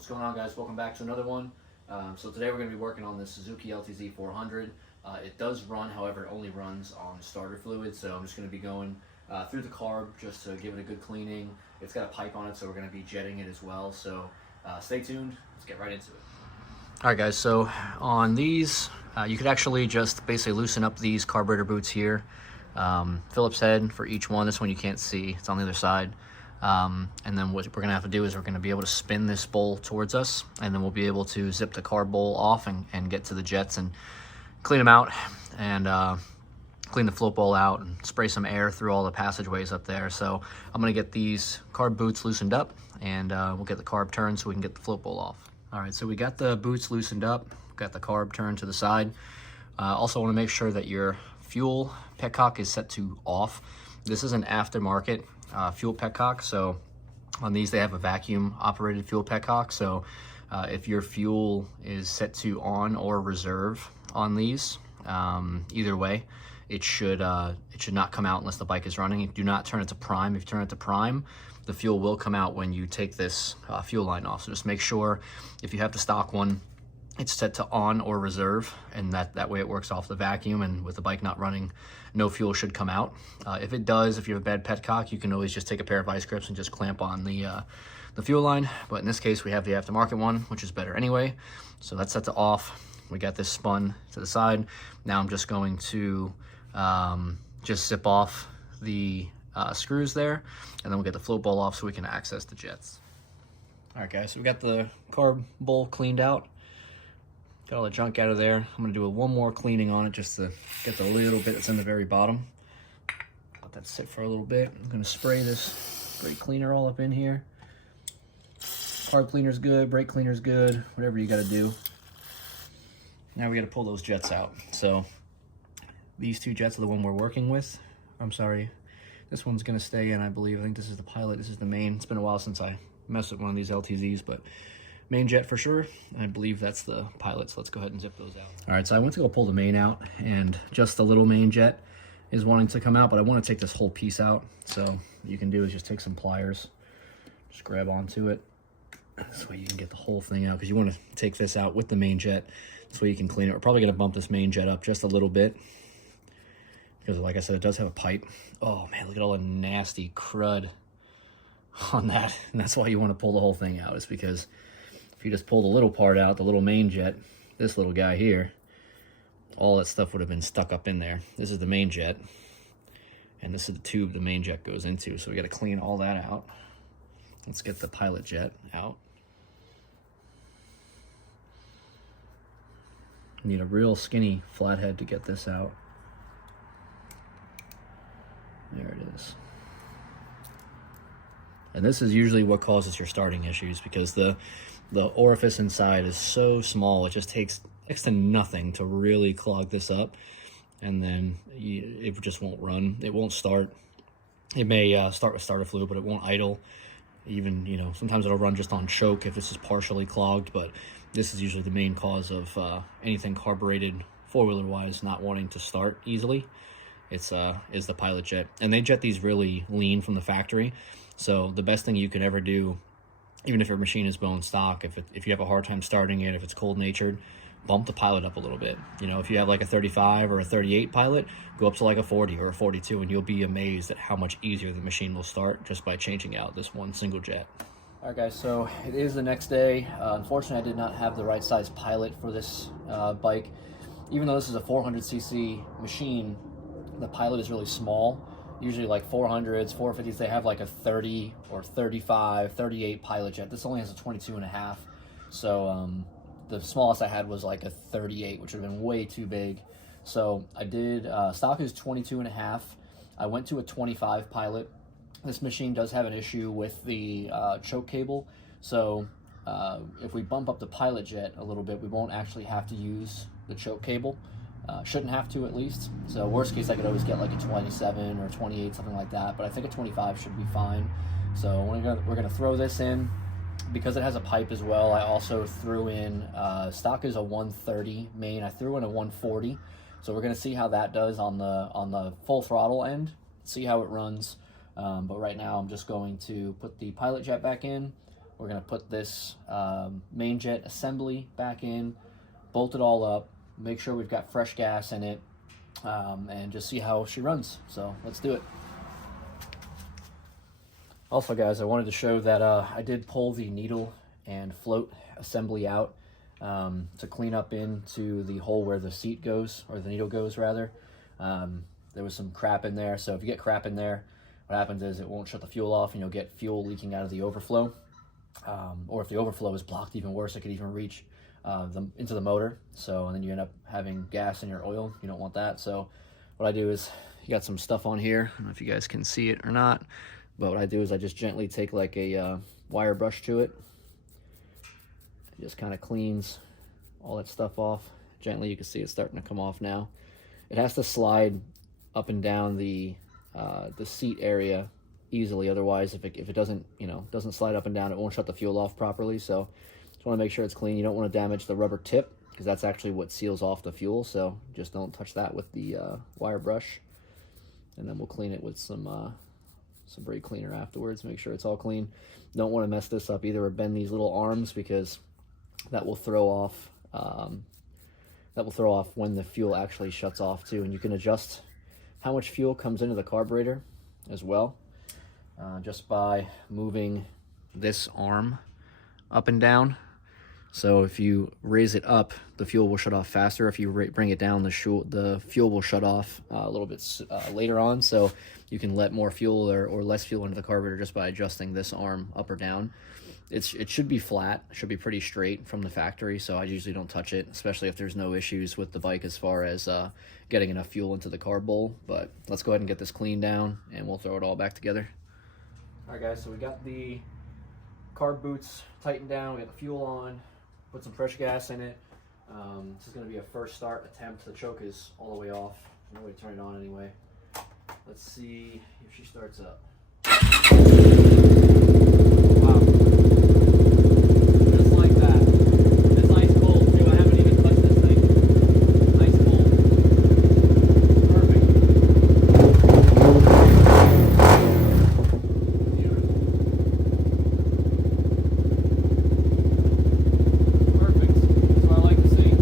What's going on, guys? Welcome back to another one. So today we're going to be working on this Suzuki LTZ 400. It does run, however, it only runs on starter fluid, so I'm just going to be going through the carb just to give it a good cleaning. It's got a pipe on it, so we're going to be jetting it as well. So stay tuned. Let's get right into it. All right, guys. So on these, you could actually just basically loosen up these carburetor boots here. Phillips head for each one. This one you can't see. It's on the other side. And then what we're going to have to do is we're going to be able to spin this bowl towards us, and then we'll be able to zip the carb bowl off and get to the jets and clean them out and clean the float bowl out and spray some air through all the passageways up there. So I'm going to get these carb boots loosened up, and we'll get the carb turned so we can get the float bowl off. All right, so we got the boots loosened up, got the carb turned to the side. Also want to make sure that your fuel petcock is set to off. This is an aftermarket fuel petcock, so on these they have a vacuum operated fuel petcock. So if your fuel is set to on or reserve on these, either way, it should not come out unless the bike is running. Do not turn it to prime. If you turn it to prime, the fuel will come out when you take this fuel line off. So just make sure, if you have the stock one, it's set to on or reserve, and that way it works off the vacuum, and with the bike not running, no fuel should come out. If it does, if you have a bad petcock, you can always just take a pair of vice grips and just clamp on the fuel line. But in this case, we have the aftermarket one, which is better anyway. So that's set to off. We got this spun to the side. Now I'm just going to just zip off the screws there, and then we'll get the float bowl off so we can access the jets. All right, guys, so we got the carb bowl cleaned out. Got all the junk out of there. I'm gonna do one more cleaning on it just to get the little bit that's in the very bottom. Let that sit for a little bit. I'm gonna spray this brake cleaner all up in here. Carb cleaner's good, brake cleaner's good, whatever you gotta do. Now we gotta pull those jets out. So these two jets are the one we're working with. I'm sorry, this one's gonna stay in, I believe. I think this is the pilot, this is the main. It's been a while since I messed with one of these LTZs, but main jet for sure. I believe that's the pilot, so let's go ahead and zip those out. All right, so I went to go pull the main out, and just the little main jet is wanting to come out, but I want to take this whole piece out. So what you can do is just take some pliers, just grab onto it. This way you can get the whole thing out, because you want to take this out with the main jet. This way you can clean it. We're probably going to bump this main jet up just a little bit, because like I said, it does have a pipe. Oh man, look at all the nasty crud on that. And that's why you want to pull the whole thing out, is because if you just pull the little part out, the little main jet, this little guy here, all that stuff would have been stuck up in there. This is the main jet, and this is the tube the main jet goes into, so we got to clean all that out. Let's get the pilot jet out. Need a real skinny flathead to get this out. There it is. And this is usually what causes your starting issues, because the orifice inside is so small, it just takes next to nothing to really clog this up, and then it just won't run. It won't start. It may start with starter fluid, but it won't idle. Even, you know, sometimes it'll run just on choke if this is partially clogged, but this is usually the main cause of anything carbureted four-wheeler wise not wanting to start easily. Is the pilot jet, and they jet these really lean from the factory. So the best thing you can ever do, even if your machine is bone stock, if you have a hard time starting it, if it's cold-natured, bump the pilot up a little bit. You know, if you have like a 35 or a 38 pilot, go up to like a 40 or a 42, and you'll be amazed at how much easier the machine will start just by changing out this one single jet. All right, guys, so it is the next day. Unfortunately, I did not have the right size pilot for this bike. Even though this is a 400cc machine, the pilot is really small. Usually like 400s, 450s, they have like a 30 or 35, 38 pilot jet. This only has a 22.5. So the smallest I had was like a 38, which would have been way too big. So I did, stock is 22.5. I went to a 25 pilot. This machine does have an issue with the choke cable. So if we bump up the pilot jet a little bit, we won't actually have to use the choke cable. Shouldn't have to, at least. So worst case, I could always get like a 27 or 28, something like that, but I think a 25 should be fine. So we're gonna throw this in. Because it has a pipe as well, I also threw in, stock is a 130 main, I threw in a 140. So we're gonna see how that does on the full throttle end, see how it runs. But right now I'm just going to put the pilot jet back in, we're gonna put this main jet assembly back in, bolt it all up, make sure we've got fresh gas in it, and just see how she runs. So let's do it. Also guys, I wanted to show that I did pull the needle and float assembly out to clean up into the hole where the seat goes, or the needle goes rather. There was some crap in there, so if you get crap in there, what happens is it won't shut the fuel off and you'll get fuel leaking out of the overflow. Or if the overflow is blocked, even worse, it could even reach into the motor. So, and then you end up having gas in your oil. You don't want that. So what I do is, you got some stuff on here. I don't know if you guys can see it or not, but what I do is I just gently take like a wire brush to it. It just kind of cleans all that stuff off. Gently, you can see it's starting to come off now. It has to slide up and down the seat area easily. Otherwise, if it doesn't, doesn't slide up and down, it won't shut the fuel off properly. So just want to make sure it's clean. You don't want to damage the rubber tip, because that's actually what seals off the fuel. So just don't touch that with the wire brush. And then we'll clean it with some brake cleaner afterwards. Make sure it's all clean. Don't want to mess this up either, or bend these little arms, because that will throw off when the fuel actually shuts off too. And you can adjust how much fuel comes into the carburetor as well, just by moving this arm up and down. So if you raise it up, the fuel will shut off faster. If you bring it down, the fuel will shut off a little bit later on. So you can let more fuel or less fuel into the carburetor just by adjusting this arm up or down. It should be flat, it should be pretty straight from the factory, so I usually don't touch it, especially if there's no issues with the bike as far as getting enough fuel into the carb bowl. But let's go ahead and get this cleaned down, and we'll throw it all back together. All right guys, so we got the carb boots tightened down, we got the fuel on, put some fresh gas in it. This is going to be a first start attempt. The choke is all the way off, no way to turn it on anyway. Let's see if she starts up. Wow. Just like that. It's ice cold too. I haven't even touched this thing. Ice cold. Perfect. Beautiful. Perfect. That's what I like to see.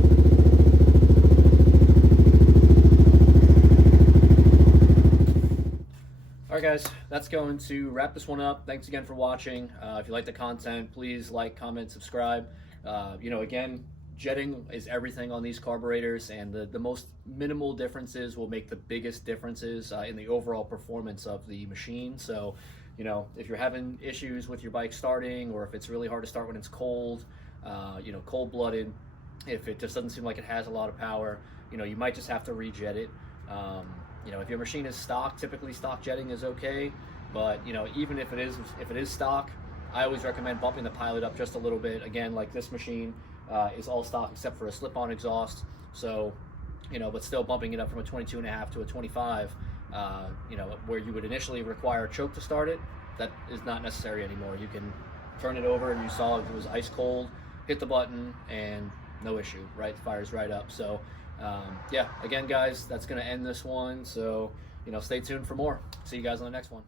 Alright guys, that's going to wrap this one up. Thanks again for watching. If you like the content, please like, comment, subscribe. Again, jetting is everything on these carburetors, and the most minimal differences will make the biggest differences in the overall performance of the machine. So, if you're having issues with your bike starting, or if it's really hard to start when it's cold, cold-blooded, if it just doesn't seem like it has a lot of power, you might just have to rejet it. If your machine is stock, typically stock jetting is okay, but even if it is stock, I always recommend bumping the pilot up just a little bit. Again, like this machine is all stock except for a slip-on exhaust, so but still bumping it up from a 22.5 to a 25, where you would initially require a choke to start it, that is not necessary anymore. You can turn it over, and you saw it was ice cold, hit the button, and no issue, right? It fires right up. So again guys, that's going to end this one, so stay tuned for more. See you guys on the next one.